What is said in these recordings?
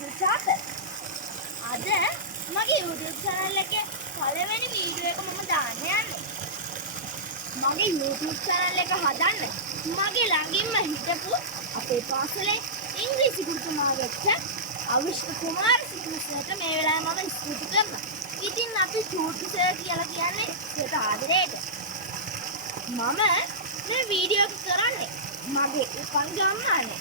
English chapter. අද මගේ YouTube channel එකේ පළවෙනි වීඩියෝ එක මම දාන්න යන්නේ. මගේ YouTube channel එක හදන්න මගේ ළඟින්ම හිටපු අපේ පාසලේ ඉංග්‍රීසි ගුරුතුමා වෙච්ච අවිෂ්ක කුමාරසිංහට මේ වෙලාවේ මම ස්තුති කරනවා. ඉතින් අපි චූටි සර් කියලා කියන්නේ ඒකට ආදරේට. මම මේ වීඩියෝ එක කරන්නේ මගේ උපන් ගම්මානේ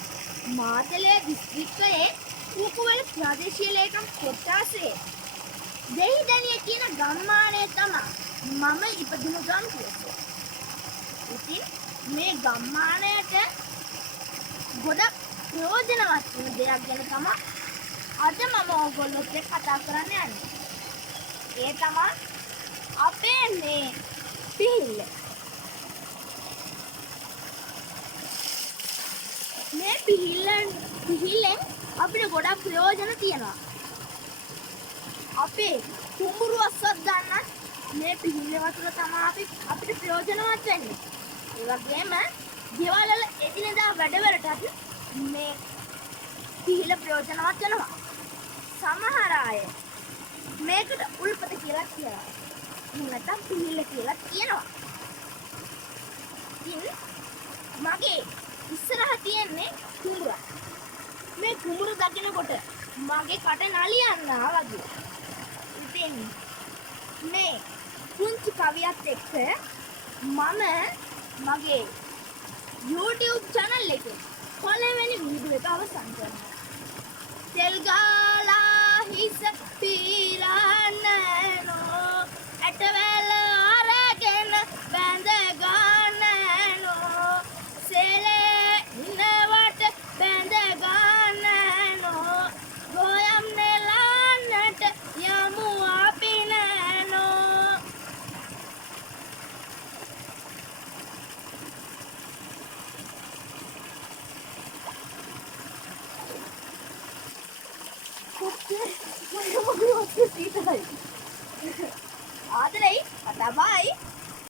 මාතලේ දිස්ත්‍රික්කයේ කුකුවල ප්‍රදේශීය ලේකම් කොට්ටාසේ දෙහිදැනිය කියන ගම්මානයේ තමයි මම ඉපදුණු ගම් කියලා. ඉතින් මේ ගම්මානයට ගොඩක් ප්‍රයෝජනවත් වෙන දෙයක් ගැන තමයි අද මම ඔයගොල්ලොත් එක්ක කතා කරන්න යන්නේ. ඒ තමයි අපේ මේ පිහිල්ල. මේ පිහිල්ලෙන් අපිට ගොඩක් ප්‍රයෝජන තියෙනවා. අපේ කුඹුරු අස්සක් ගන්න මේ පිහිල්ල වතුර තමයි අපිට ප්‍රයෝජනවත් වෙන්නේ. ඒ වගේම ගෙවල් වල එදිනෙදා වැඩවලටත් මේ පිහිල්ල ප්‍රයෝජනවත් වෙනවා. සමහර අය මේකට උල්පත කියලා කියනවා. නැත්නම් පිහිල්ල කියලා කියනවා. ඉතින් මගේ ඉස්සරහ තියෙන්නේ කුඹුර. මේ කුඹුර දකිනකොට මගේ කට නලියන්නා වගේ. ඉතින් මේ පුංචි කවියත් එක්ක මම මගේ YouTube channel එකේ පළවෙනි වීඩියෝ එක අවසන් කරනවා. තෙල් ගාලා හිස පීරන්නනෝ ඇටවැල අරගෙන බැඳ ගන්නනෝ සෙලේ ඉනවට බැඳ ගන්නනෝ ගෝයම් නෙලන්නට යමු අපි නනෝ. ආදරයි කතාවයි